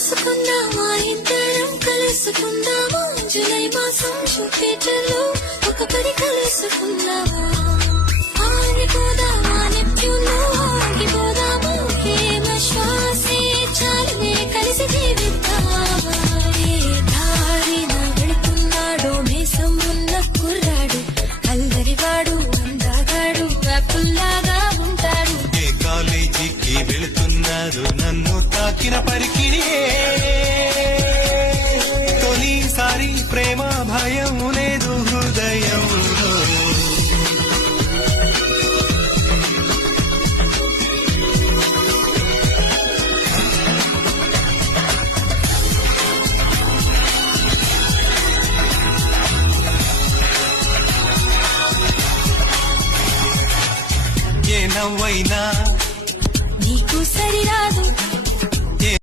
చేసుకుందామా ఇద్దరం కలుసుకుందామా జూలై మాసం జూపిటర్లో ఒక పడి కలుసుకుందామా ఆగిపోదామా నెప్ట్యూన్లో ఆగిపోదామా హేమ శ్వాసే చాలునే కలిసి జీవిద్దామా ఏ దారిన వెళుతున్నాడో మేసం ఉన్న కుర్రాడు అల్లరివాడు అందగాడు అప్పుల్లాగా ఉంటాడు ఏ కాలేజీకి వెళుతున్నారు నన్ను తాకిన పరికిణియే తొలిసారి ప్రేమ భయం లేదు హృదయంలో ఏ నవ్వైనా నీకు సరిరా